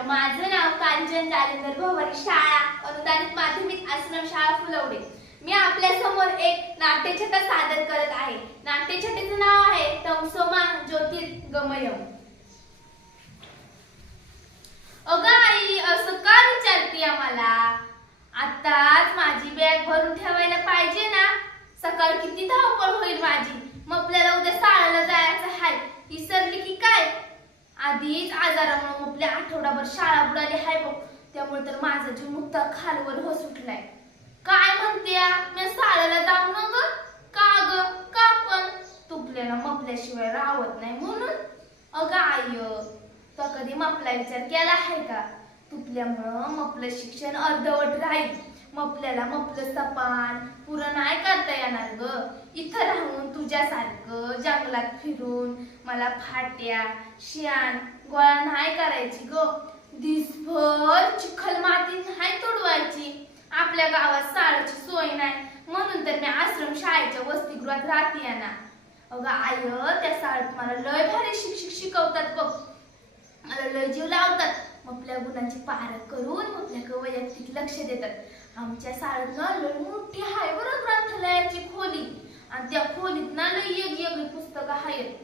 मित्रांनो माझं नाव कांचन जालिंदर भवन शाळा अनुदानित माध्यमिक आश्रम शाळा फुलवडे. मी आपल्यासमोर एक नाट्यछटा सादर करत आहे. नाट्यछटेचं नाव आहे तमसोमान ज्योती गमयम अग आई असं का विचारते आम्हाला? आताच माझी बॅग भरून ठेवायला पाहिजे ना? सकाळ किती धावपळ आधीच आजारामुळे आपल्या आठवडाभर शाळा बुडाली हाय बघ. त्यामुळे तर माझा जीव मुक्ता खालवर हो सुटलाय. काय म्हणते मी शाळेला जाऊ न ग. का ग? का पण? तुपल्याला मपल्याशिवाय राहत नाही म्हणून. अगं आय तो कधी मपला विचार केला आहे का? तुपल्यामुळं मपलं शिक्षण अर्धवट राहील. मपल्याला मपलं सपान पुरं नाही करता येणार ग. इथं राहून तुझ्यासारखं जंगलात फिरून मला फाट्या शियान गोळा नाही करायची ग. दिसभर चिखल माती नाही तोडवायची. आपल्या गावात साळाची सोय नाही. म्हणून तर मी आश्रम शाळेच्या वसतिगृहात राहते ना अगं आय त्या शाळेत मला लय भारी शिक्षक शिकवतात बघ मला लय जीव लावतात. आपल्या गुणांची पारख करून आपल्या वैयक्तिक लक्ष देतात. आमच्या शाळेत लय मोठी आहे बरं ग्रंथालयाची खोली. आणि त्या खोलीत ना लय वेगवेगळी पुस्तकं आहेत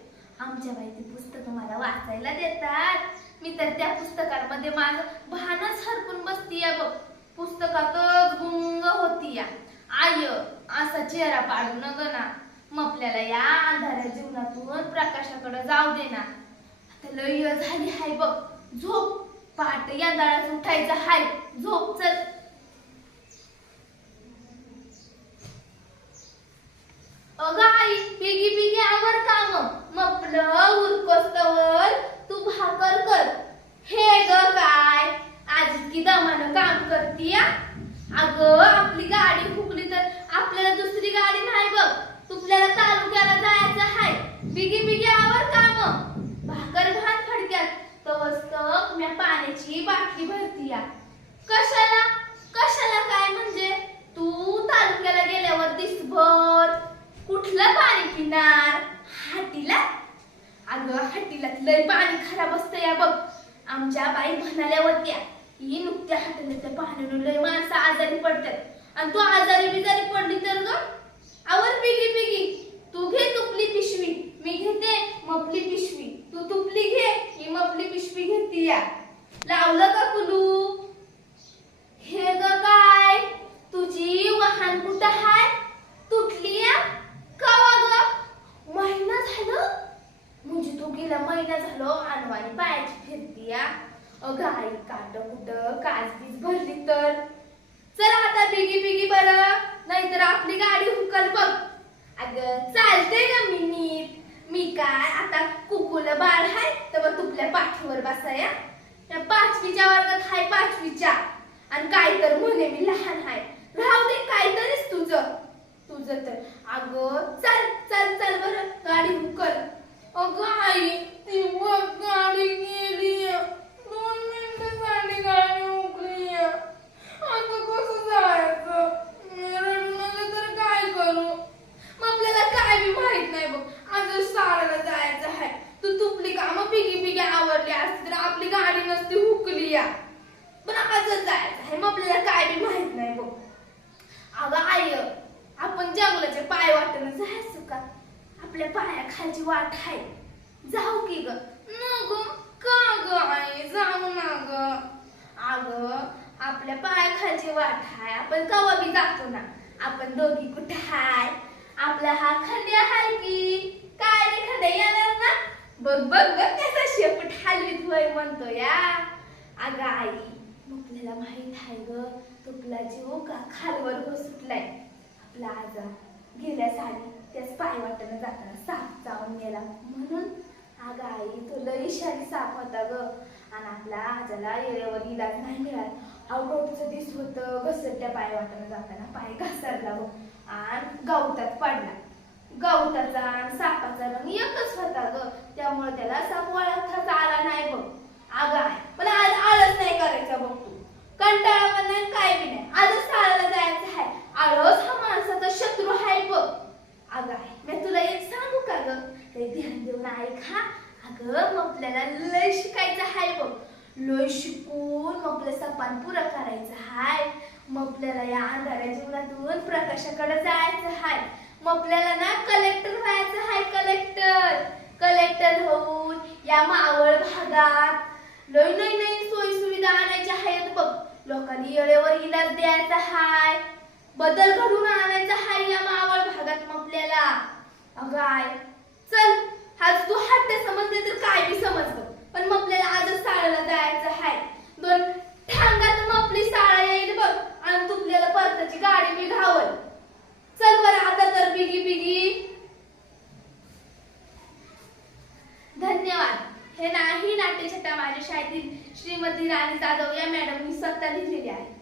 आमच्या बाई ती पुस्तकं मला वाचायला देतात. मी तर त्या पुस्तकांमध्ये माझं भानच हरपून बसती या बघ. पुस्तकातच गुंग होती या आय असा चेहरा पाडू न ना. मग आपल्याला या अंधाऱ्या जीवनातून प्रकाशाकडे जाऊ दे ना. आता लय झाली हाय बघ. झोप. पहाट या दाळात उठायचं हाय. झोप चल. अग आई बिगी पिगी आवर काम. मपलं उरकोस्तवर तू भाकर कर. हे ग काय? आज की दमानं काम करती अग अगं आपली गाडी फुकली तर आपल्याला दुसरी गाडी नाही बघ. तुपल्याला तालुक्याला जायचं हाय. बिगी बिगी आवर काम. भाकर घाण फडक्यात. तवस्तक म्या पाण्याची बाटली भरतीया कशाला काय म्हणजे तू तालुक्याला गेल्यावर दिसभर कुठलं पाणी पिणार हाटीला अगं हाटीला लय पाणी खराब असतं या बघ आमच्या बाई म्हणाल्या होत्या ही नुकत्या हाटल्याच्या पाहण्यानं लय माणसं आजारी पडतात. आणि तू आजारी बिजारी पडली तर ग? आवर पिगी पिगी. तू घे तुपली पिशवी. मी घेते मपली पिशवी. तू तुपली घे ही मपली पिशवी घेते या लावलं का कुलू हे ग काय तुझी वाहन कुठं हाय तुटली या कवा ग महिना झालं म्हणजे तू गेला महिना झालो अनवाणी पायाची फिरती या अगं आई काट कुठं काच बीज भरली तर चला आता बिगी बिगी बरं नाहीतर आपली गाडी हुकल बघ अगं चालते का मी नीट. मी काय? आता कुकुलं बाळ हाय तर तुपल्या पाठीवर बसाया त्या पाचवीच्या वर्गात हाय पाचवीच्या. आणि काय तर म्हणे मी लहान हाय. राहू दे काय तरीच तुझं. तुझं तर. अगं चल चल चल बरं. गाडी उकल. अगं आई ती बघ गाडी गेली दोन मिनिटासाठी गाडी हुकली आता कसं जायचं रडून तर काय करू मग आपल्याला काय बी माहीत नाही बघ आज शाळेला जायचं आहे तू तुपली का मग पिगी पिगी आवरली असती तर आपली गाडी नसती हुकली या पण आजच जायचं आहे मग आपल्याला काय बी माहीत नाही बघ. अगं आय आपण जंगलाच्या पाय वाटणं जायचं का? आपल्या पाया खालची वाट आहे. जाऊ की ग. न ग का ग आई? जाऊ ना ग. अग आपल्या पाया खालची वाट आहे. आपण कवा बी जातो ना आपण दोघी कुठे हाय? आपला हा खंड्या हाय की? काय रे खंड्या येणार ना? बघ बघ बघ कसा शेपूट हलवीत होय म्हणतो या. अगं आई आपल्याला माहीत आहे ग तुपला जीव का खालवर हो सुटलाय आपला आजा गेल्या साली त्याच पाय वाटणं जाताना साप चावून गेला. म्हणून अग आई तो लई शाली साप होता ग. आणि आपला आजाला येळेवर इलाज नाही मिळाला. अवघडचं दिस होतं घसरत्या पाय वाटणं जाताना पाय घसरला ग. आणि गवतात पडला. गवताचा आणि सापाचा रंग एकच होता ग. त्यामुळे त्याला साप ओळखताच आला नाही बघ. अगं आहे पण आज आळस नाही करायचा बघ तू. कंटाळा पण नाही काय बी नाही. आजच शाळेला जायचं आहे. आळस हा माणसाचा शत्रू आहे बघ. अगं आहे मी तुला एक सांगू का ग? ते ध्यान देऊन ऐक अगं मग आपल्याला लय शिकायचं आहे बघ. लय शिकून मग आपलं सपान पुरं करायचं हाय मग आपल्याला या अंधाऱ्या जीवनातून प्रकाशाकडे जायचं हाय मग आपल्याला ना कलेक्टर व्हायचं हाय कलेक्टर कलेक्टर होऊन या मावळ भागात लय नई नई सोयी सुविधा आणायच्या आहेत बघ लोकांनी वेळेवर इलाज द्यायचा हाय. बदल घडून आणायचा हाय या मावळ भागात मग आपल्याला अगं आय चल आज तू हट्ट समजले तर काय बी समजलं. पण मग आपल्याला आजच शाळेला जायचं हाय. दोन ठांगात मग आपली शाळा विद्यालयातील श्रीमती राणी जाधव या मॅडमनी सत्ता लिहिलेली आहे.